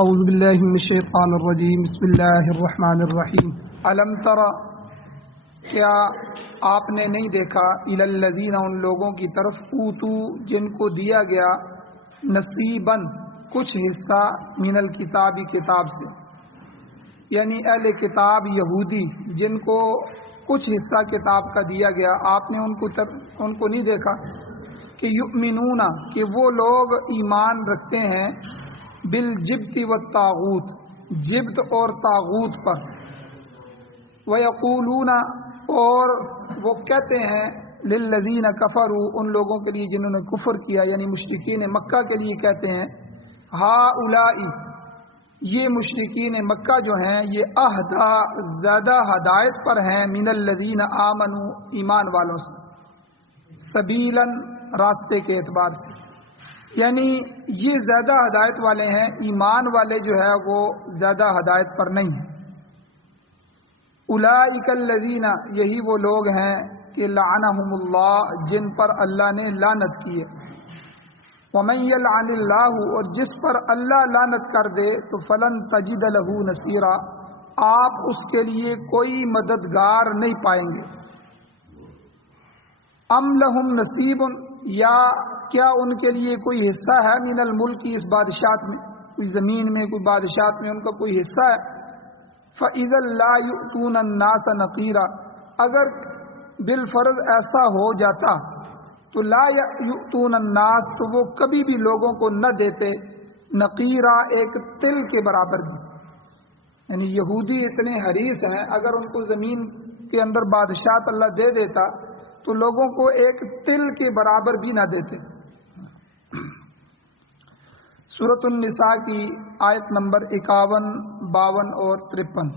اعوذ باللہ من الشیطان الرجیم بسم اللہ الرحمن الرحیم الم تر، کیا آپ نے نہیں دیکھا الی الذین، ان لوگوں کی طرف اوتو جن کو دیا گیا نصیباً کچھ حصہ من الکتاب کتاب سے، یعنی اہل کتاب یہودی جن کو کچھ حصہ کتاب کا دیا گیا، آپ نے ان کو نہیں دیکھا کہ یؤمنون، کہ وہ لوگ ایمان رکھتے ہیں بالجبت والطاغوت، جبت اور طاغوت پر، ویقولون، اور وہ کہتے ہیں للذین کفروا، ان لوگوں کے لیے جنہوں نے کفر کیا یعنی مشرکین مکہ کے لیے کہتے ہیں ہؤلاء، یہ مشرکین مکہ جو ہیں یہ اہدی، زیادہ ہدایت پر ہیں من الذین آمنوا، ایمان والوں سے، سبیلا، راستے کے اعتبار سے، یعنی یہ زیادہ ہدایت والے ہیں، ایمان والے جو ہے وہ زیادہ ہدایت پر نہیں ہیں۔ اولئک الذین، یہی وہ لوگ ہیں کہ لعنہم اللہ، جن پر اللہ نے لعنت کی ہے۔ ومن یلعن اللہ، اور جس پر اللہ لعنت کر دے تو فلن تجد لہ نصیرا، آپ اس کے لیے کوئی مددگار نہیں پائیں گے۔ ام لہم نصیب، یا کیا ان کے لیے کوئی حصہ ہے من الملک، اس بادشاہت میں، کوئی زمین میں، کوئی بادشاہت میں ان کا کوئی حصہ ہے۔ فَإِذًا لَا يُؤْتُونَ النَّاسَ نَقِيرًا، اگر بالفرض ایسا ہو جاتا تو لا یؤتون الناس، تو وہ کبھی بھی لوگوں کو نہ دیتے نقیرا، ایک تل کے برابر بھی، یعنی یہودی اتنے حریص ہیں، اگر ان کو زمین کے اندر بادشاہت اللہ دے دیتا تو لوگوں کو ایک تل کے برابر بھی نہ دیتے۔ سورۃ النساء کی آیت نمبر 51، 52 اور 53،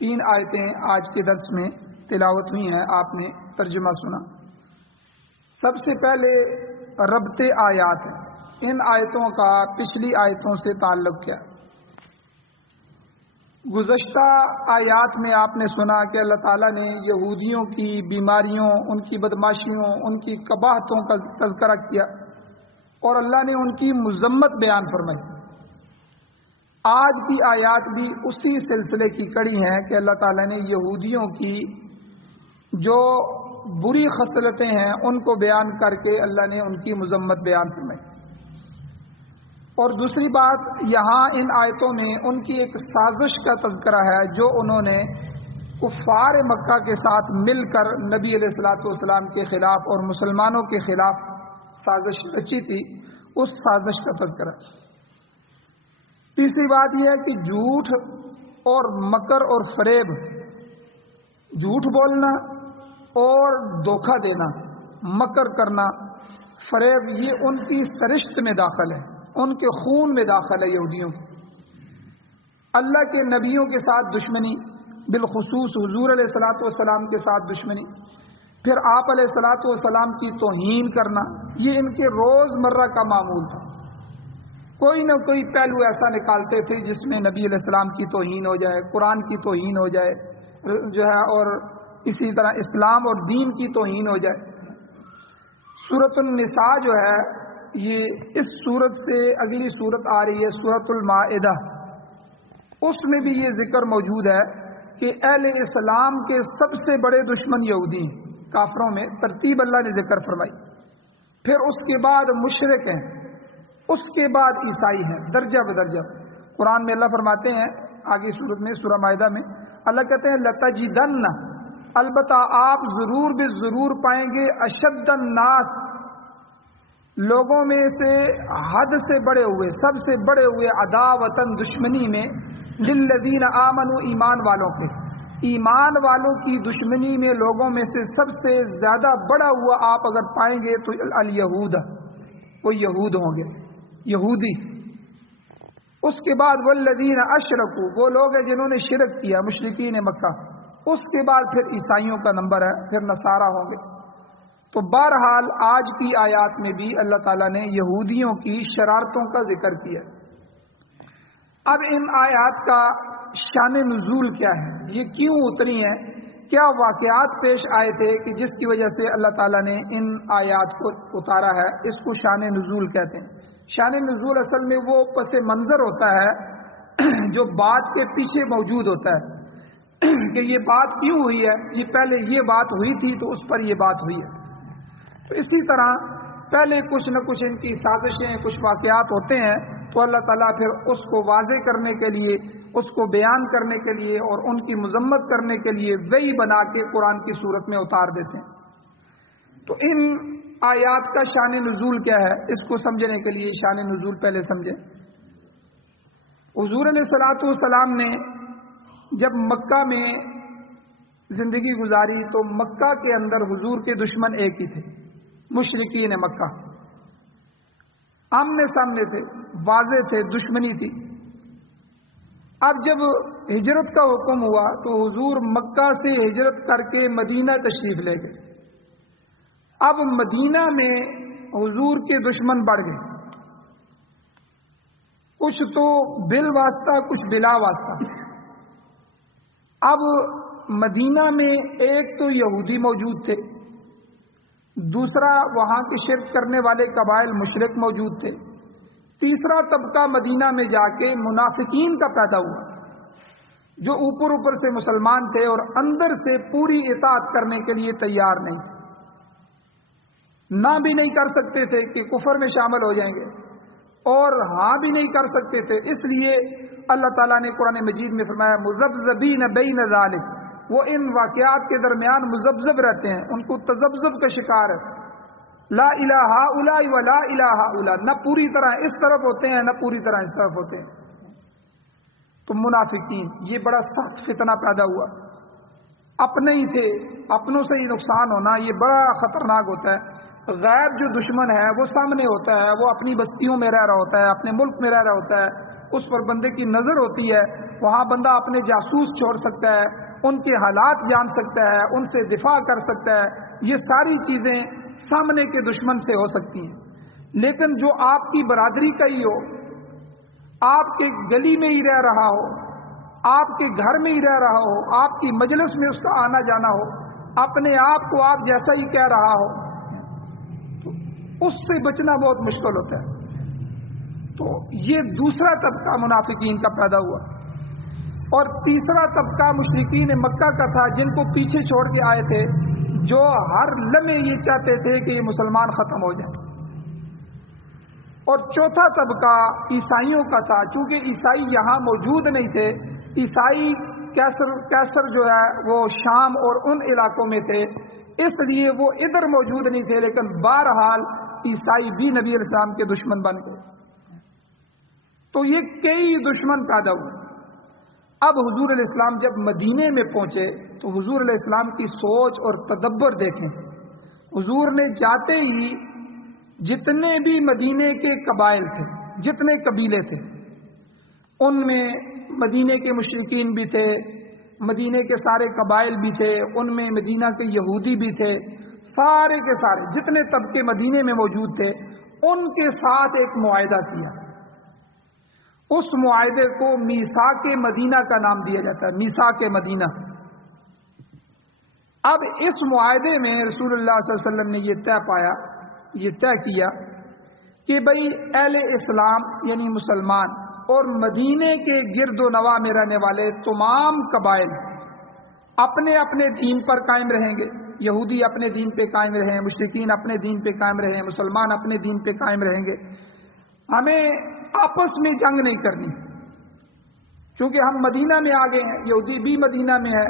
3 آیتیں آج کے درس میں تلاوت ہوئی ہیں، آپ نے ترجمہ سنا۔ سب سے پہلے ربط آیات ہے، ان آیتوں کا پچھلی آیتوں سے تعلق کیا؟ گزشتہ آیات میں آپ نے سنا کہ اللہ تعالیٰ نے یہودیوں کی بیماریوں، ان کی بدماشیوں، ان کی قباحتوں کا تذکرہ کیا، اور اللہ نے ان کی مذمت بیان فرمائی۔ آج کی آیات بھی اسی سلسلے کی کڑی ہیں کہ اللہ تعالیٰ نے یہودیوں کی جو بری خصلتیں ہیں ان کو بیان کر کے اللہ نے ان کی مذمت بیان فرمائی۔ اور دوسری بات، یہاں ان آیتوں میں ان کی ایک سازش کا تذکرہ ہے جو انہوں نے کفار مکہ کے ساتھ مل کر نبی علیہ الصلوۃ والسلام کے خلاف اور مسلمانوں کے خلاف سازش رچی تھی، اس سازش کا تذکرہ۔ تیسری بات یہ ہے کہ جھوٹ اور مکر اور فریب، جھوٹ بولنا اور دھوکہ دینا، مکر کرنا، فریب، یہ ان کی سرشت میں داخل ہے، ان کے خون میں داخل ہے یہودیوں کی۔ اللہ کے نبیوں کے ساتھ دشمنی، بالخصوص حضور علیہ الصلوۃ والسلام کے ساتھ دشمنی، پھر آپ علیہ الصلوۃ والسلام کی توہین کرنا، یہ ان کے روز مرہ کا معمول تھا۔ کوئی نہ کوئی پہلو ایسا نکالتے تھے جس میں نبی علیہ السلام کی توہین ہو جائے، قرآن کی توہین ہو جائے جو ہے، اور اسی طرح اسلام اور دین کی توہین ہو جائے۔ سورۃ النساء جو ہے، یہ اس سورت سے اگلی سورت آ رہی ہے سورۃ المائدہ، اس میں بھی یہ ذکر موجود ہے کہ اہل اسلام کے سب سے بڑے دشمن یہودی ہیں، کافروں میں ترتیب اللہ نے ذکر فرمائی، پھر اس کے بعد مشرک ہیں، اس کے بعد عیسائی ہیں، درجہ بدرجہ۔ قرآن میں اللہ فرماتے ہیں آگے سورت میں، سورہ مائدہ میں اللہ کہتے ہیں لَتَجِدَنَّ، البتہ آپ ضرور بھی ضرور پائیں گے، اشد الناس، لوگوں میں سے حد سے بڑے ہوئے، سب سے بڑے ہوئے، عداوتاً، دشمنی میں، للذین آمنوا، ایمان والوں کے، ایمان والوں کی دشمنی میں لوگوں میں سے سب سے زیادہ بڑا ہوا آپ اگر پائیں گے تو الیہود، وہ یہود ہوں گے، یہودی۔ اس کے بعد والذین اشرکوا، وہ لوگ ہیں جنہوں نے شرک کیا، مشرکین مکہ۔ اس کے بعد پھر عیسائیوں کا نمبر ہے، پھر نصارہ ہوں گے۔ تو بہرحال آج کی آیات میں بھی اللہ تعالیٰ نے یہودیوں کی شرارتوں کا ذکر کیا۔ اب ان آیات کا شان نزول کیا ہے، یہ کیوں اتری ہیں، کیا واقعات پیش آئے تھے کہ جس کی وجہ سے اللہ تعالیٰ نے ان آیات کو اتارا ہے، اس کو شان نزول کہتے ہیں۔ شان نزول اصل میں وہ پس منظر ہوتا ہے جو بات کے پیچھے موجود ہوتا ہے کہ یہ بات کیوں ہوئی ہے، جی پہلے یہ بات ہوئی تھی تو اس پر یہ بات ہوئی ہے۔ تو اسی طرح پہلے کچھ نہ کچھ ان کی سازشیں، کچھ واقعات ہوتے ہیں تو اللہ تعالیٰ پھر اس کو واضح کرنے کے لیے، اس کو بیان کرنے کے لیے اور ان کی مذمت کرنے کے لیے وہی بنا کے قرآن کی صورت میں اتار دیتے ہیں۔ تو ان آیات کا شان نزول کیا ہے، اس کو سمجھنے کے لیے شان نزول پہلے سمجھیں۔ حضور علیہ الصلوۃ والسلام نے جب مکہ میں زندگی گزاری تو مکہ کے اندر حضور کے دشمن ایک ہی تھے، مشرکین مکہ، آمنے سامنے تھے، واضح تھے، دشمنی تھی۔ اب جب ہجرت کا حکم ہوا تو حضور مکہ سے ہجرت کر کے مدینہ تشریف لے گئے۔ اب مدینہ میں حضور کے دشمن بڑھ گئے، کچھ تو بال واسطہ، کچھ بلا واسطہ۔ اب مدینہ میں ایک تو یہودی موجود تھے، دوسرا وہاں کے شرک کرنے والے قبائل مشرک موجود تھے، تیسرا طبقہ مدینہ میں جا کے منافقین کا پیدا ہوا جو اوپر اوپر سے مسلمان تھے اور اندر سے پوری اطاعت کرنے کے لیے تیار نہیں تھے، نہ بھی نہیں کر سکتے تھے کہ کفر میں شامل ہو جائیں گے اور ہاں بھی نہیں کر سکتے تھے۔ اس لیے اللہ تعالیٰ نے قرآن مجید میں فرمایا مذبذبین بین ذالک، وہ ان واقعات کے درمیان مذبذب رہتے ہیں، ان کو تذبذب کا شکار ہے۔ لا الہ ہؤلاء ولا الہ ہؤلاء، نہ پوری طرح اس طرف ہوتے ہیں نہ پوری طرح اس طرف ہوتے ہیں۔ تو منافقین، یہ بڑا سخت فتنہ پیدا ہوا، اپنے ہی تھے، اپنوں سے ہی نقصان ہونا یہ بڑا خطرناک ہوتا ہے۔ غیر جو دشمن ہے وہ سامنے ہوتا ہے، وہ اپنی بستیوں میں رہ رہا ہوتا ہے، اپنے ملک میں رہ رہا ہوتا ہے، اس پر بندے کی نظر ہوتی ہے، وہاں بندہ اپنے جاسوس چھوڑ سکتا ہے، ان کے حالات جان سکتا ہے، ان سے دفاع کر سکتا ہے، یہ ساری چیزیں سامنے کے دشمن سے ہو سکتی ہیں۔ لیکن جو آپ کی برادری کا ہی ہو، آپ کے گلی میں ہی رہ رہا ہو، آپ کے گھر میں ہی رہ رہا ہو، آپ کی مجلس میں اس کا آنا جانا ہو، اپنے آپ کو آپ جیسا ہی کہہ رہا ہو، تو اس سے بچنا بہت مشکل ہوتا ہے۔ تو یہ دوسرا طبقہ منافقین کا پیدا ہوا، اور تیسرا طبقہ مشرکین مکہ کا تھا جن کو پیچھے چھوڑ کے آئے تھے، جو ہر لمحے یہ چاہتے تھے کہ یہ مسلمان ختم ہو جائیں۔ اور چوتھا طبقہ عیسائیوں کا تھا، چونکہ عیسائی یہاں موجود نہیں تھے، عیسائی کیسر جو ہے وہ شام اور ان علاقوں میں تھے، اس لیے وہ ادھر موجود نہیں تھے، لیکن بہرحال عیسائی بھی نبی علیہ السلام کے دشمن بن گئے۔ تو یہ کئی دشمن پیدا ہوئے۔ اب حضور علیہ السلام جب مدینے میں پہنچے تو حضور علیہ السلام کی سوچ اور تدبر دیکھیں۔ حضور نے جاتے ہی جتنے بھی مدینے کے قبائل تھے، جتنے قبیلے تھے، ان میں مدینے کے مشرکین بھی تھے، مدینے کے سارے قبائل بھی تھے، ان میں مدینہ کے یہودی بھی تھے، سارے کے سارے جتنے طبقے مدینے میں موجود تھے ان کے ساتھ ایک معاہدہ کیا۔ اس معاہدے کو میثاق مدینہ کا نام دیا جاتا ہے، میثاق مدینہ۔ اب اس معاہدے میں رسول اللہ صلی اللہ علیہ وسلم نے یہ طے کیا کہ بھئی اہل اسلام یعنی مسلمان اور مدینے کے گرد و نواح میں رہنے والے تمام قبائل اپنے اپنے دین پر قائم رہیں گے، یہودی اپنے دین پہ قائم رہیں، مشرکین اپنے دین پہ قائم رہیں، مسلمان اپنے دین پہ قائم رہیں گے۔ ہمیں آپس میں جنگ نہیں کرنی، چونکہ ہم مدینہ میں آ گئے ہیں، یہودی بھی مدینہ میں ہے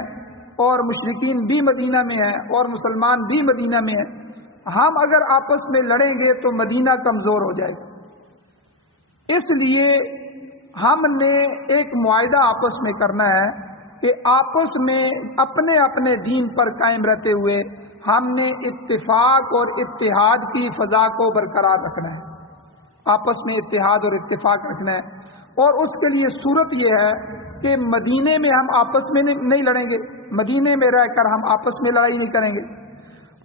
اور مشرکین بھی مدینہ میں ہے اور مسلمان بھی مدینہ میں ہے۔ ہم اگر آپس میں لڑیں گے تو مدینہ کمزور ہو جائے گا، اس لیے ہم نے ایک معاہدہ آپس میں کرنا ہے کہ آپس میں اپنے اپنے دین پر قائم رہتے ہوئے ہم نے اتفاق اور اتحاد کی فضا کو برقرار رکھنا ہے، آپس میں اتحاد اور اتفاق رکھنا ہے۔ اور اس کے لیے صورت یہ ہے کہ مدینے میں ہم آپس میں نہیں لڑیں گے، مدینے میں رہ کر ہم آپس میں لڑائی نہیں کریں گے،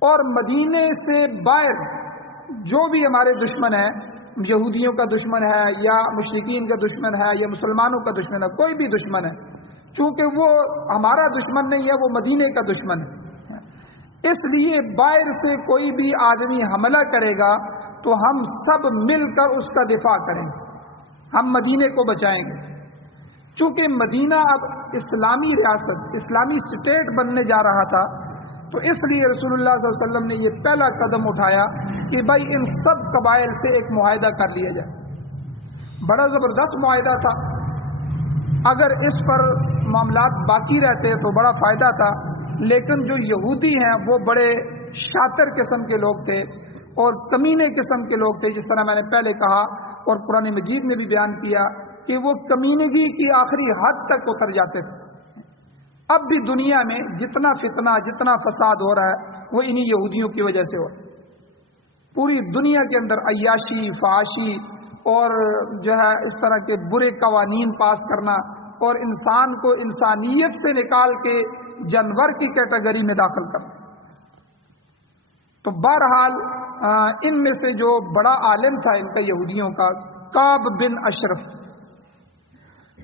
اور مدینے سے باہر جو بھی ہمارے دشمن ہیں، یہودیوں کا دشمن ہے یا مشرکین کا دشمن ہے یا مسلمانوں کا دشمن ہے، کوئی بھی دشمن ہے، چونکہ وہ ہمارا دشمن نہیں ہے، وہ مدینے کا دشمن ہے، اس لیے باہر سے کوئی بھی آدمی حملہ کرے گا تو ہم سب مل کر اس کا دفاع کریں، ہم مدینے کو بچائیں گے۔ چونکہ مدینہ اب اسلامی ریاست، اسلامی اسٹیٹ بننے جا رہا تھا، تو اس لیے رسول اللہ صلی اللہ علیہ وسلم نے یہ پہلا قدم اٹھایا کہ بھائی ان سب قبائل سے ایک معاہدہ کر لیا جائے۔ بڑا زبردست معاہدہ تھا، اگر اس پر معاملات باقی رہتے تو بڑا فائدہ تھا، لیکن جو یہودی ہیں وہ بڑے شاطر قسم کے لوگ تھے اور کمینے قسم کے لوگ تھے، جس طرح میں نے پہلے کہا اور قرآن مجید میں بھی بیان کیا کہ وہ کمینگی کی آخری حد تک اتر جاتے تھے۔ اب بھی دنیا میں جتنا فتنہ، جتنا فساد ہو رہا ہے وہ انہی یہودیوں کی وجہ سے ہو رہا ہے۔ پوری دنیا کے اندر عیاشی، فحاشی اور جو ہے اس طرح کے برے قوانین پاس کرنا اور انسان کو انسانیت سے نکال کے جانور کی کیٹیگری میں داخل کرنا۔ تو بہرحال ان میں سے جو بڑا عالم تھا ان کا یہودیوں کا، کعب بن اشرف،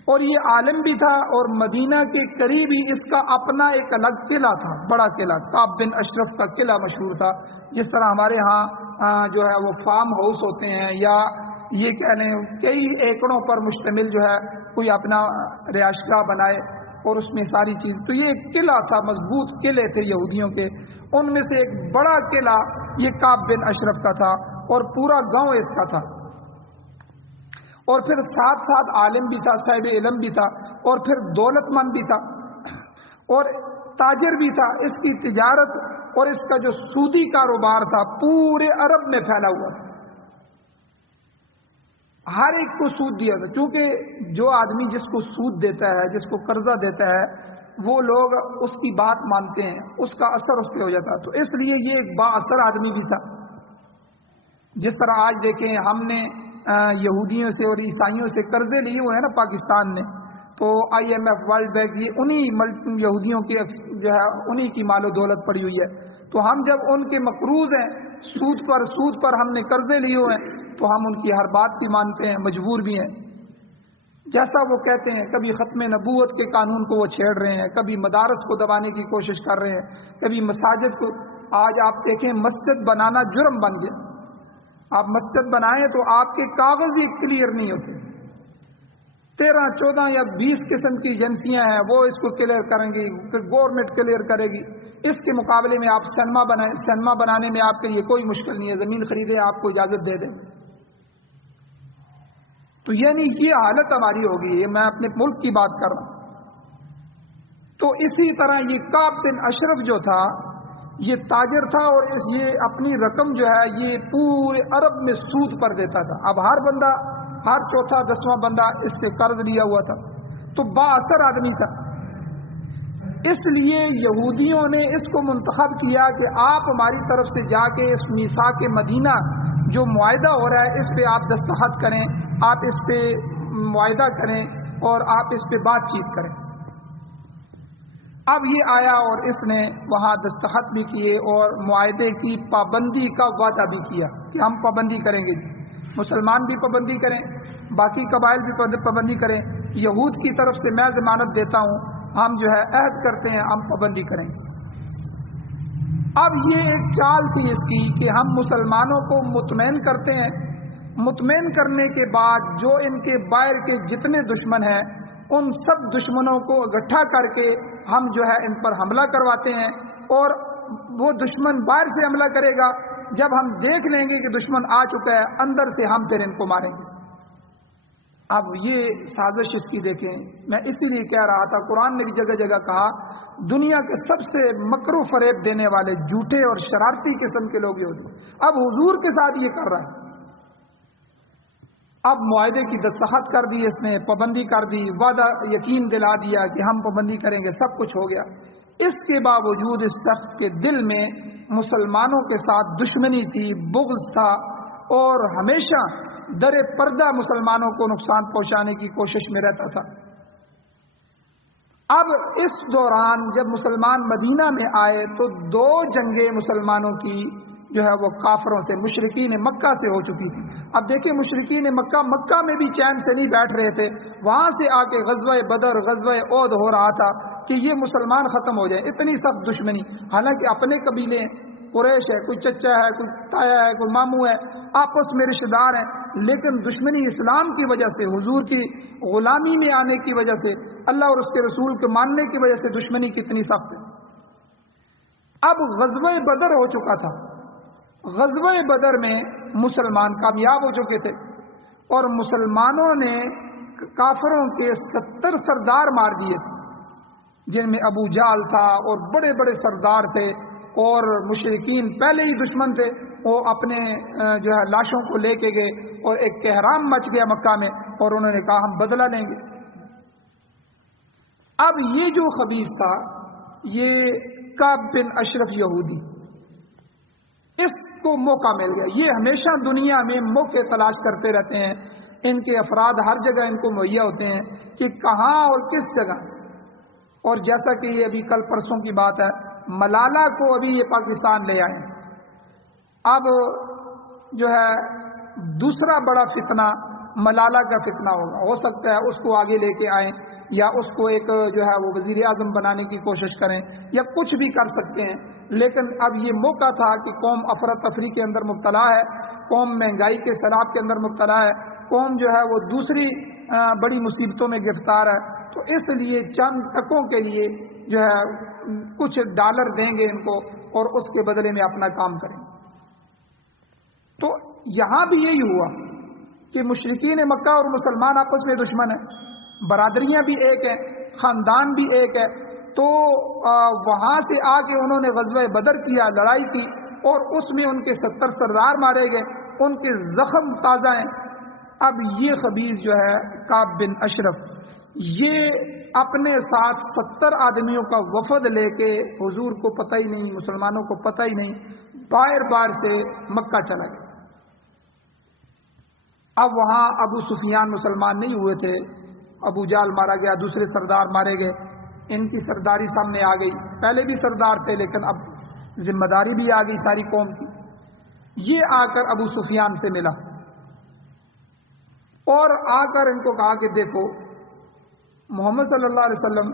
اور یہ عالم بھی تھا اور مدینہ کے قریب ہی اس کا اپنا ایک الگ قلعہ تھا، بڑا قلعہ، کعب بن اشرف کا قلعہ مشہور تھا۔ جس طرح ہمارے ہاں جو ہے وہ فارم ہاؤس ہوتے ہیں، یا یہ کہہ لیں کئی ایکڑوں پر مشتمل جو ہے کوئی اپنا رہائش گاہ بنائے اور اس میں ساری چیز، تو یہ ایک قلعہ تھا، مضبوط قلعے تھے یہودیوں کے، ان میں سے ایک بڑا قلعہ یہ کعب بن اشرف کا تھا اور پورا گاؤں اس کا تھا، اور پھر ساتھ ساتھ عالم بھی تھا، صاحب علم بھی تھا، اور پھر دولت مند بھی تھا اور تاجر بھی تھا۔ اس کی تجارت اور اس کا جو سودی کاروبار تھا پورے عرب میں پھیلا ہوا تھا، ہر ایک کو سود دیا تھا، چونکہ جو آدمی جس کو سود دیتا ہے، جس کو قرضہ دیتا ہے، وہ لوگ اس کی بات مانتے ہیں، اس کا اثر اس پہ ہو جاتا ہے، تو اس لیے یہ ایک با اثر آدمی بھی تھا۔ جس طرح آج دیکھیں ہم نے یہودیوں سے اور عیسائیوں سے قرضے لیے ہوئے ہیں نا پاکستان نے، تو I M F, World Bank, یہ انہی یہودیوں کی جو ہے انہی کی مال و دولت پڑی ہوئی ہے، تو ہم جب ان کے مقروض ہیں، سود پر ہم نے قرضے لیے ہوئے ہیں، تو ہم ان کی ہر بات بھی مانتے ہیں، مجبور بھی ہیں۔ جیسا وہ کہتے ہیں، کبھی ختم نبوت کے قانون کو وہ چھیڑ رہے ہیں، کبھی مدارس کو دبانے کی کوشش کر رہے ہیں، کبھی مساجد کو۔ آج آپ دیکھیں مسجد بنانا جرم بن گیا، آپ مسجد بنائیں تو آپ کے کاغذ ہی کلیئر نہیں ہوتے، 13، 14 یا 20 قسم کی ایجنسیاں ہیں، وہ اس کو کلیئر کریں گی، گورنمنٹ کلیئر کرے گی۔ اس کے مقابلے میں آپ سینما بنائیں، سینما بنانے میں آپ کے لیے کوئی مشکل نہیں ہے، زمین خریدیں، آپ کو اجازت دے دیں۔ تو یعنی یہ حالت ہماری ہوگی، یہ میں اپنے ملک کی بات کر رہا ہوں۔ تو اسی طرح یہ کعب بن اشرف جو تھا، یہ تاجر تھا اور یہ اپنی رقم جو ہے یہ پورے عرب میں سود پر دیتا تھا۔ اب ہر بندہ، ہر چوتھا 10واں بندہ اس سے قرض لیا ہوا تھا، تو با اثر آدمی تھا۔ اس لیے یہودیوں نے اس کو منتخب کیا کہ آپ ہماری طرف سے جا کے اس میثاق مدینہ جو معاہدہ ہو رہا ہے اس پہ آپ دستخط کریں، آپ اس پہ معاہدہ کریں اور آپ اس پہ بات چیت کریں۔ اب یہ آیا اور اس نے وہاں دستخط بھی کیے اور معاہدے کی پابندی کا وعدہ بھی کیا کہ ہم پابندی کریں گے، مسلمان بھی پابندی کریں، باقی قبائل بھی پابندی کریں، یہود کی طرف سے میں ضمانت دیتا ہوں، ہم جو ہے عہد کرتے ہیں ہم پابندی کریں گے۔ اب یہ ایک چال تھی اس کی کہ ہم مسلمانوں کو مطمئن کرتے ہیں، مطمئن کرنے کے بعد جو ان کے باہر کے جتنے دشمن ہیں ان سب دشمنوں کو اکٹھا کر کے ہم جو ہے ان پر حملہ کرواتے ہیں، اور وہ دشمن باہر سے حملہ کرے گا، جب ہم دیکھ لیں گے کہ دشمن آ چکا ہے اندر سے ہم پھر ان کو ماریں گے۔ اب یہ سازش اس کی دیکھیں، میں اسی لیے کہہ رہا تھا، قرآن نے بھی جگہ جگہ کہا دنیا کے سب سے مکر و فریب دینے والے جھوٹے اور شرارتی قسم کے لوگ یہ ہوتے ہیں۔ اب حضور کے ساتھ یہ کر رہا ہے، اب معاہدے کی دستخط کر دی، اس نے پابندی کر دی، وعدہ یقین دلا دیا کہ ہم پابندی کریں گے، سب کچھ ہو گیا۔ اس کے باوجود اس شخص کے دل میں مسلمانوں کے ساتھ دشمنی تھی، بغض تھا، اور ہمیشہ در پردہ مسلمانوں کو نقصان پہنچانے کی کوشش میں رہتا تھا۔ اب اس دوران جب مسلمان مدینہ میں آئے تو 2 جنگیں مسلمانوں کی جو ہے وہ کافروں سے، مشرکین مکہ سے ہو چکی تھی۔ اب دیکھیں مشرکین مکہ میں بھی چین سے نہیں بیٹھ رہے تھے، وہاں سے آ کے غزوہ بدر، غزوہ احد ہو رہا تھا کہ یہ مسلمان ختم ہو جائیں، اتنی سخت دشمنی، حالانکہ اپنے قبیلے ہیں۔ قریش ہے, کوئی چچا ہے, کوئی تایا ہے, کوئی ماموں ہے, آپس میں رشتہ دار ہیں, لیکن دشمنی اسلام کی وجہ سے, حضور کی غلامی میں آنے کی وجہ سے, اللہ اور اس کے رسول کے ماننے کی وجہ سے دشمنی کتنی سخت ہے. اب غزوہ بدر ہو چکا تھا. غزوہ بدر میں مسلمان کامیاب ہو چکے تھے اور مسلمانوں نے کافروں کے 70 سردار مار دیے تھے, جن میں ابو جہل تھا اور بڑے بڑے سردار تھے, اور مشرکین پہلے ہی دشمن تھے. وہ اپنے جو ہے لاشوں کو لے کے گئے اور ایک کہرام مچ گیا مکہ میں, اور انہوں نے کہا ہم بدلہ لیں گے. اب یہ جو خبیث تھا, یہ کعب بن اشرف یہودی, اس کو موقع مل گیا. یہ ہمیشہ دنیا میں موقع تلاش کرتے رہتے ہیں, ان کے افراد ہر جگہ ان کو مہیا ہوتے ہیں کہ کہاں اور کس جگہ. اور جیسا کہ یہ ابھی کل پرسوں کی بات ہے, ملالہ کو ابھی یہ پاکستان لے آئے. اب جو ہے دوسرا بڑا فتنہ ملالہ کا فتنہ ہوگا. ہو سکتا ہے اس کو آگے لے کے آئیں, یا اس کو ایک جو ہے وہ وزیر اعظم بنانے کی کوشش کریں, یا کچھ بھی کر سکتے ہیں. لیکن اب یہ موقع تھا کہ قوم افراتفری کے اندر مبتلا ہے, قوم مہنگائی کے سیلاب کے اندر مبتلا ہے, قوم جو ہے وہ دوسری بڑی مصیبتوں میں گرفتار ہے. تو اس لیے چند ٹکوں کے لیے جو ہے کچھ ڈالر دیں گے ان کو, اور اس کے بدلے میں اپنا کام کریں. تو یہاں بھی یہی ہوا کہ مشرکین مکہ اور مسلمان آپس میں دشمن ہیں, برادریاں بھی ایک ہیں, خاندان بھی ایک ہے. تو وہاں سے آ کے انہوں نے غزوہ بدر کیا, لڑائی کی, اور اس میں ان کے 70 سردار مارے گئے, ان کے زخم تازہ ہیں. اب یہ خبیث جو ہے کعب بن اشرف, یہ اپنے ساتھ 70 آدمیوں کا وفد لے کے, حضور کو پتہ ہی نہیں, مسلمانوں کو پتہ ہی نہیں, باہر سے مکہ چلا گیا. اب وہاں ابو سفیان مسلمان نہیں ہوئے تھے, ابو جہل مارا گیا, دوسرے سردار مارے گئے, ان کی سرداری سامنے آ گئی. پہلے بھی سردار تھے لیکن اب ذمہ داری بھی آ گئی ساری قوم کی. یہ آ کر ابو سفیان سے ملا اور آ کر ان کو کہا کہ دیکھو محمد صلی اللہ علیہ وسلم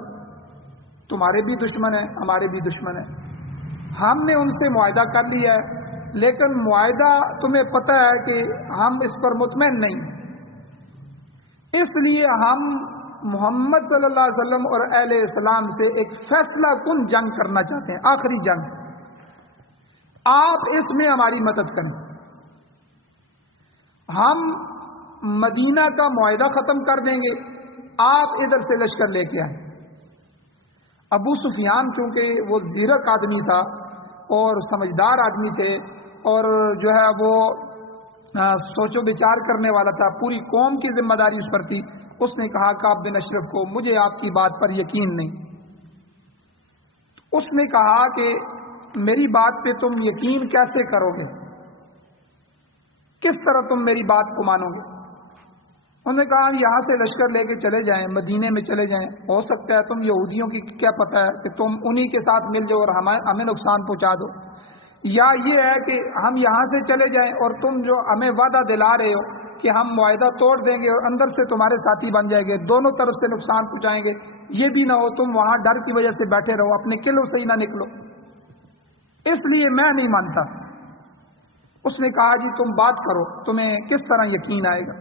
تمہارے بھی دشمن ہیں, ہمارے بھی دشمن ہیں. ہم نے ان سے معاہدہ کر لیا ہے, لیکن معاہدہ تمہیں پتہ ہے کہ ہم اس پر مطمئن نہیں, اس لیے ہم محمد صلی اللہ علیہ وسلم اور اہل اسلام سے ایک فیصلہ کن جنگ کرنا چاہتے ہیں, آخری جنگ. آپ اس میں ہماری مدد کریں. ہم مدینہ کا معاہدہ ختم کر دیں گے, آپ ادھر سے لشکر لے کے آئیں. ابو سفیان چونکہ وہ زیرک آدمی تھا اور سمجھدار آدمی تھے, اور جو ہے وہ سوچ و بچار کرنے والا تھا, پوری قوم کی ذمہ داری اس پر تھی. اس نے کہا کعب بن اشرف کو مجھے آپ کی بات پر یقین نہیں. اس نے کہا کہ میری بات پہ تم یقین کیسے کرو گے, کس طرح تم میری بات کو مانو گے. انہوں نے کہا ہم یہاں سے لشکر لے کے چلے جائیں, مدینے میں چلے جائیں, ہو سکتا ہے تم یہودیوں کی کیا پتہ ہے کہ تم انہی کے ساتھ مل جاؤ اور ہمیں نقصان پہنچا دو, یا یہ ہے کہ ہم یہاں سے چلے جائیں اور تم جو ہمیں وعدہ دلا رہے ہو کہ ہم معاہدہ توڑ دیں گے اور اندر سے تمہارے ساتھی بن جائیں گے, دونوں طرف سے نقصان پہنچائیں گے, یہ بھی نہ ہو تم وہاں ڈر کی وجہ سے بیٹھے رہو, اپنے قلعوں سے ہی نہ نکلو. اس لیے میں نہیں مانتا. اس نے کہا جی تم بات کرو, تمہیں کس طرح یقین آئے گا.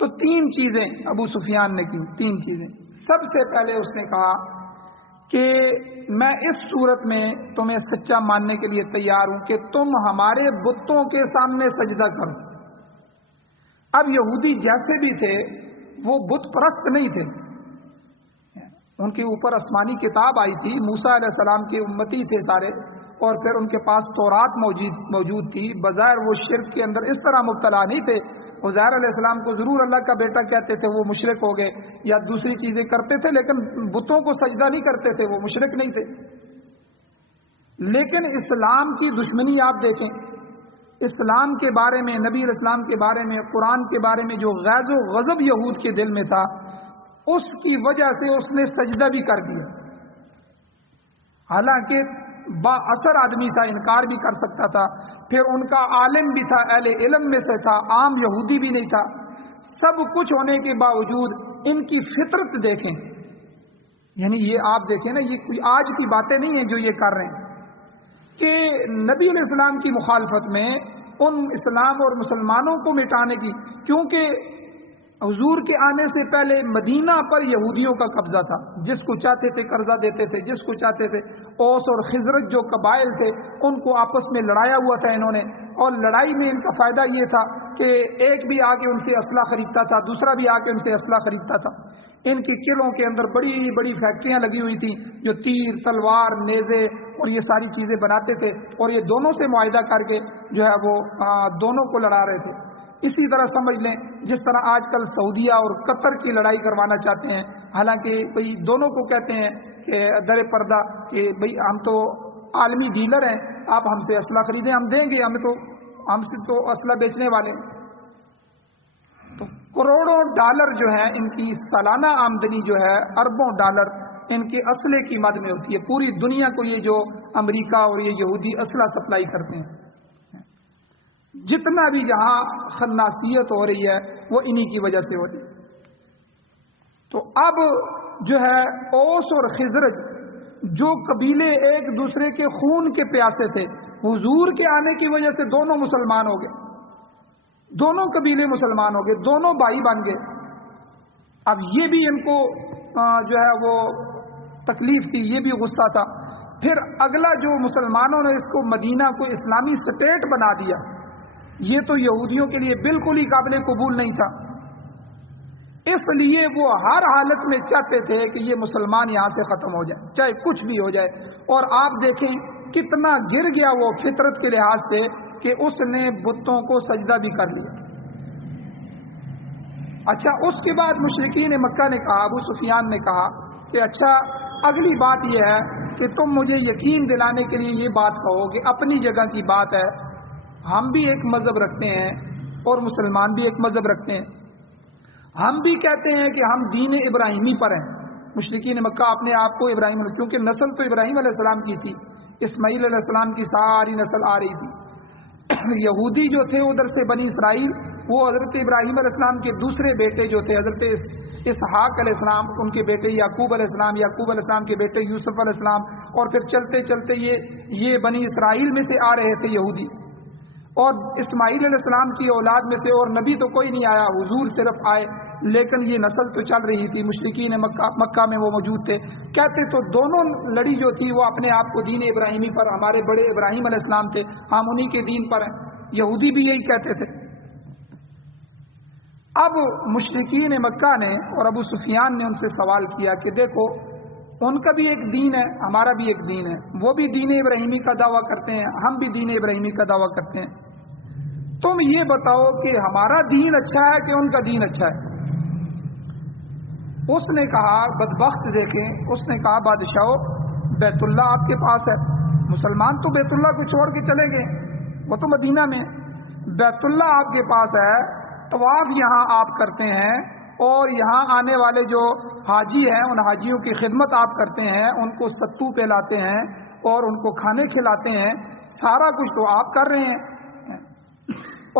تو 3 چیزیں ابو سفیان نے کی, 3 چیزیں. سب سے پہلے اس نے کہا کہ میں اس صورت میں تمہیں سچا ماننے کے لیے تیار ہوں کہ تم ہمارے بتوں کے سامنے سجدہ کرو. اب یہودی جیسے بھی تھے وہ بت پرست نہیں تھے, ان کے اوپر آسمانی کتاب آئی تھی, موسیٰ علیہ السلام کے امتی تھے سارے, اور پھر ان کے پاس تورات موجود تھی. بظاہر وہ شرک کے اندر اس طرح مبتلا نہیں تھے. عزیر علیہ السلام کو ضرور اللہ کا بیٹا کہتے تھے, وہ مشرک ہو گئے, یا دوسری چیزیں کرتے تھے, لیکن بتوں کو سجدہ نہیں کرتے تھے, وہ مشرک نہیں تھے. لیکن اسلام کی دشمنی آپ دیکھیں, اسلام کے بارے میں, نبی علیہ السلام کے بارے میں, قرآن کے بارے میں جو غیظ و غضب یہود کے دل میں تھا, اس کی وجہ سے اس نے سجدہ بھی کر دیا. حالانکہ با اثر آدمی تھا, انکار بھی کر سکتا تھا, پھر ان کا عالم بھی تھا, اہل علم میں سے تھا, عام یہودی بھی نہیں تھا. سب کچھ ہونے کے باوجود ان کی فطرت دیکھیں, یعنی یہ آپ دیکھیں نا, یہ کوئی آج کی باتیں نہیں ہیں جو یہ کر رہے ہیں. کہ نبی علیہ السلام کی مخالفت میں ان اسلام اور مسلمانوں کو مٹانے کی، کیونکہ حضور کے آنے سے پہلے مدینہ پر یہودیوں کا قبضہ تھا، جس کو چاہتے تھے قرضہ دیتے تھے، جس کو چاہتے تھے۔ اوس اور خزرج جو قبائل تھے ان کو آپس میں لڑایا ہوا تھا انہوں نے، اور لڑائی میں ان کا فائدہ یہ تھا کہ ایک بھی آ کے ان سے اسلحہ خریدتا تھا، دوسرا بھی آ کے ان سے اسلحہ خریدتا تھا۔ ان کی قلعوں کے اندر بڑی بڑی فیکٹریاں لگی ہوئی تھیں جو تیر، تلوار، نیزے اور یہ ساری چیزیں بناتے تھے، اور یہ دونوں سے معاہدہ کر کے جو ہے وہ دونوں کو لڑا رہے تھے۔ اسی طرح سمجھ لیں جس طرح آج کل سعودیہ اور قطر کی لڑائی کروانا چاہتے ہیں، حالانکہ بھئی دونوں کو کہتے ہیں کہ در پردہ کہ بھئی ہم تو عالمی ڈیلر ہیں، آپ ہم سے اسلحہ خریدیں، ہم دیں گے، ہم سے تو اسلحہ بیچنے والے ہیں۔ تو کروڑوں ڈالر جو ہیں ان کی سالانہ آمدنی جو ہے، اربوں ڈالر ان کے اسلحے کی مد میں ہوتی ہے۔ پوری دنیا کو یہ جو امریکہ اور یہ یہودی اسلحہ سپلائی کرتے ہیں، جتنا بھی جہاں خناسیت ہو رہی ہے وہ انہی کی وجہ سے ہو رہی ہے۔ تو اب جو ہے اوس اور خزرج جو قبیلے ایک دوسرے کے خون کے پیاسے تھے، حضور کے آنے کی وجہ سے دونوں مسلمان ہو گئے، دونوں قبیلے مسلمان ہو گئے، دونوں بھائی بن گئے۔ اب یہ بھی ان کو جو ہے وہ تکلیف تھی، یہ بھی غصہ تھا۔ پھر اگلا جو مسلمانوں نے اس کو مدینہ کو اسلامی سٹیٹ بنا دیا، یہ تو یہودیوں کے لیے بالکل ہی قابل قبول نہیں تھا۔ اس لیے وہ ہر حالت میں چاہتے تھے کہ یہ مسلمان یہاں سے ختم ہو جائے، چاہے کچھ بھی ہو جائے۔ اور آپ دیکھیں کتنا گر گیا وہ فطرت کے لحاظ سے کہ اس نے بتوں کو سجدہ بھی کر لیا۔ اچھا، اس کے بعد مشرکین مکہ نے کہا، ابو سفیان نے کہا کہ اچھا اگلی بات یہ ہے کہ تم مجھے یقین دلانے کے لیے یہ بات کہو کہ اپنی جگہ کی بات ہے، ہم بھی ایک مذہب رکھتے ہیں اور مسلمان بھی ایک مذہب رکھتے ہیں، ہم بھی کہتے ہیں کہ ہم دین ابراہیمی پر ہیں۔ مشرکین مکہ اپنے آپ کو ابراہیم، چونکہ نسل تو ابراہیم علیہ السلام کی تھی، اسماعیل علیہ السلام کی ساری نسل آ رہی تھی۔ یہودی جو تھے ادھر سے بنی اسرائیل، وہ حضرت ابراہیم علیہ السلام کے دوسرے بیٹے جو تھے حضرت اسحاق علیہ السلام، ان کے بیٹے یعقوب علیہ السلام، یعقوب علیہ السلام کے بیٹے یوسف علیہ السلام، اور پھر چلتے چلتے یہ بنی اسرائیل میں سے آ رہے تھے یہودی۔ اور اسماعیل علیہ السلام کی اولاد میں سے اور نبی تو کوئی نہیں آیا، حضور صرف آئے، لیکن یہ نسل تو چل رہی تھی۔ مشرکین مکہ میں وہ موجود تھے، کہتے تو دونوں لڑی جو تھی وہ اپنے آپ کو دین ابراہیمی پر، ہمارے بڑے ابراہیم علیہ السلام تھے، ہم انہی کے دین پر ہیں۔ یہودی بھی یہی کہتے تھے۔ اب مشرکین مکہ نے اور ابو سفیان نے ان سے سوال کیا کہ دیکھو، ان کا بھی ایک دین ہے، ہمارا بھی ایک دین ہے، وہ بھی دین ابراہیمی کا دعویٰ کرتے ہیں، ہم بھی دین ابراہیمی کا دعویٰ کرتے ہیں، تم یہ بتاؤ کہ ہمارا دین اچھا ہے کہ ان کا دین اچھا ہے؟ اس نے کہا، بدبخت دیکھیں، اس نے کہا بادشاہو، بیت اللہ آپ کے پاس ہے، مسلمان تو بیت اللہ کو چھوڑ کے چلے گئے، وہ تو مدینہ میں، بیت اللہ آپ کے پاس ہے، طواف یہاں آپ کرتے ہیں، اور یہاں آنے والے جو حاجی ہیں ان حاجیوں کی خدمت آپ کرتے ہیں، ان کو ستو پلاتے ہیں اور ان کو کھانے کھلاتے ہیں، سارا کچھ تو آپ کر رہے ہیں،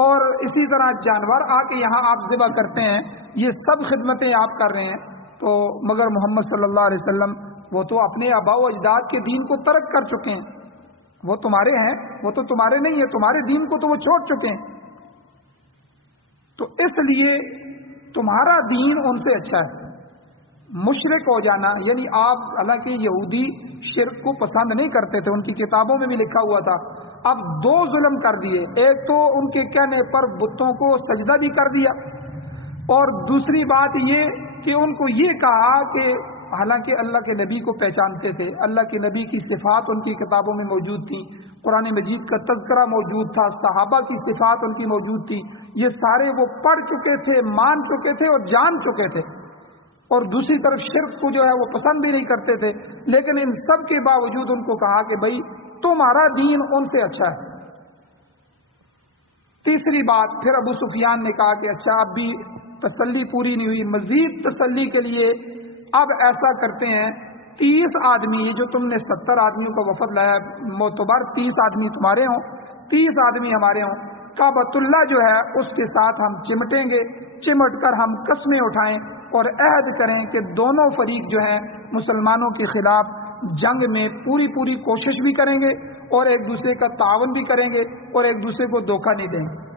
اور اسی طرح جانور آ کے یہاں آپ ذبح کرتے ہیں، یہ سب خدمتیں آپ کر رہے ہیں، تو مگر محمد صلی اللہ علیہ وسلم وہ تو اپنے آباء و اجداد کے دین کو ترک کر چکے ہیں، وہ تمہارے ہیں، وہ تو تمہارے نہیں ہے، تمہارے دین کو تو وہ چھوڑ چکے ہیں، تو اس لیے تمہارا دین ان سے اچھا ہے۔ مشرک ہو جانا، یعنی آپ، حالانکہ یہودی شرک کو پسند نہیں کرتے تھے، ان کی کتابوں میں بھی لکھا ہوا تھا، اب دو ظلم کر دیے، ایک تو ان کے کہنے پر بتوں کو سجدہ بھی کر دیا، اور دوسری بات یہ کہ ان کو یہ کہا کہ حالانکہ اللہ کے نبی کو پہچانتے تھے، اللہ کے نبی کی صفات ان کی کتابوں میں موجود تھیں، قرآن مجید کا تذکرہ موجود تھا، صحابہ کی صفات ان کی موجود تھی، یہ سارے وہ پڑھ چکے تھے، مان چکے تھے اور جان چکے تھے، اور دوسری طرف شرک کو جو ہے وہ پسند بھی نہیں کرتے تھے، لیکن ان سب کے باوجود ان کو کہا کہ بھائی تمہارا دین ان سے اچھا ہے۔ تیسری بات پھر ابو سفیان نے کہا کہ اچھا اب بھی تسلی پوری نہیں ہوئی، مزید تسلی کے لیے اب ایسا کرتے ہیں، 30 آدمی، یہ جو تم نے 70 آدمیوں کا وفد لایا، معتبر 30 آدمی تمہارے ہوں، 30 آدمی ہمارے ہوں، کعبۃ اللہ جو ہے اس کے ساتھ ہم چمٹیں گے، چمٹ کر ہم قسمیں اٹھائیں اور عہد کریں کہ دونوں فریق جو ہیں مسلمانوں کے خلاف جنگ میں پوری کوشش بھی کریں گے اور ایک دوسرے کا تعاون بھی کریں گے اور ایک دوسرے کو دھوکہ نہیں دیں گے۔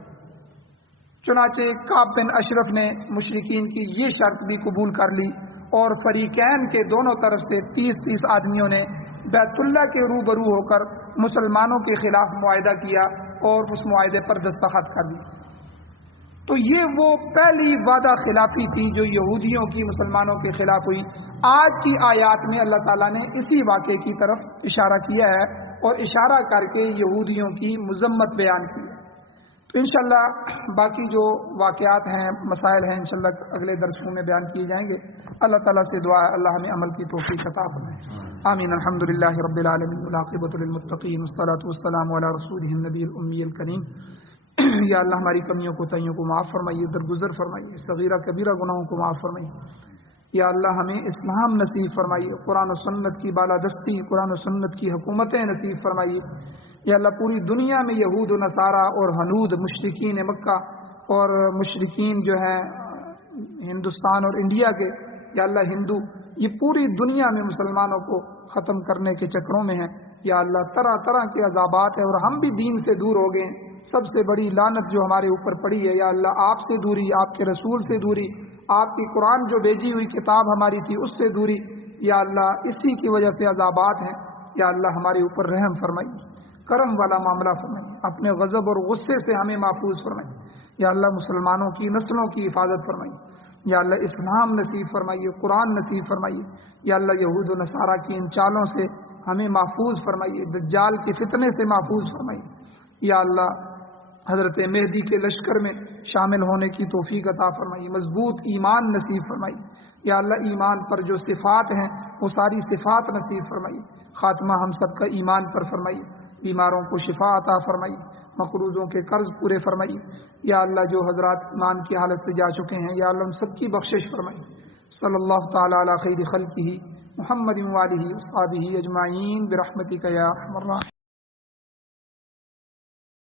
چنانچہ کعب بن اشرف نے مشرکین کی یہ شرط بھی قبول کر لی اور فریقین کے دونوں طرف سے 30 آدمیوں نے بیت اللہ کے روبرو ہو کر مسلمانوں کے خلاف معاہدہ کیا اور اس معاہدے پر دستخط کر دی۔ تو یہ وہ پہلی وعدہ خلافی تھی جو یہودیوں کی مسلمانوں کے خلاف ہوئی۔ آج کی آیات میں اللہ تعالیٰ نے اسی واقعے کی طرف اشارہ کیا ہے اور اشارہ کر کے یہودیوں کی مذمت بیان کی ہے۔ تو انشاءاللہ باقی جو واقعات ہیں، مسائل ہیں، انشاءاللہ اگلے درسوں میں بیان کیے جائیں گے۔ اللہ تعالیٰ سے دعا ہے اللہ ہمیں عمل کی توفیق عطا فرمائے۔ آمین۔ الحمدللہ رب العالمین والعاقبۃ للمتقین والصلاۃ والسلام علی رسولہ النبی الامی الکریم۔ یا اللہ ہماری کمیوں کو تائیوں کو معاف فرمائیے، درگزر فرمائیے، صغیرہ کبیرہ گناہوں کو معاف فرمائیے۔ یا اللہ ہمیں اسلام نصیب فرمائیے، قرآن و سنت کی بالادستی، قرآن و سنت کی حکومتیں نصیب فرمائیے۔ یا اللہ پوری دنیا میں یہود و نصارہ اور ہنود مشرکین مکہ اور مشرکین جو ہیں ہندوستان اور انڈیا کے، یا اللہ ہندو، یہ پوری دنیا میں مسلمانوں کو ختم کرنے کے چکروں میں ہیں۔ یا اللہ طرح طرح کے عذابات ہیں اور ہم بھی دین سے دور ہو گئے ہیں۔ سب سے بڑی لعنت جو ہمارے اوپر پڑی ہے، یا اللہ آپ سے دوری، آپ کے رسول سے دوری، آپ کی قرآن جو بھیجی ہوئی کتاب ہماری تھی اس سے دوری، یا اللہ اسی کی وجہ سے عذابات ہیں۔ یا اللہ ہمارے اوپر رحم فرمائیے، کرم والا معاملہ فرمائیے، اپنے غضب اور غصے سے ہمیں محفوظ فرمائیے۔ یا اللہ مسلمانوں کی نسلوں کی حفاظت فرمائیے۔ یا اللہ اسلام نصیب فرمائیے، قرآن نصیب فرمائیے۔ یا اللہ یہود و نصارہ کی ان چالوں سے ہمیں محفوظ فرمائیے، دجال کے فتنے سے محفوظ فرمائیے۔ یا اللہ حضرت مہدی کے لشکر میں شامل ہونے کی توفیق عطا فرمائیے، مضبوط ایمان نصیب فرمائیے۔ یا اللہ ایمان پر جو صفات ہیں وہ ساری صفات نصیب فرمائیے۔ خاتمہ ہم سب کا ایمان پر فرمائیے، بیماروں کو شفا عطا فرمائیے، مقروضوں کے قرض پورے فرمائیے۔ یا اللہ جو حضرات ایمان کی حالت سے جا چکے ہیں، یا اللہ ہم سب کی بخشش فرمائیے۔ صلی اللہ تعالی علی خیر خلقہ محمد و آلہ و اصحابہ اجمعین برحمتک یا ارحم الراحمین۔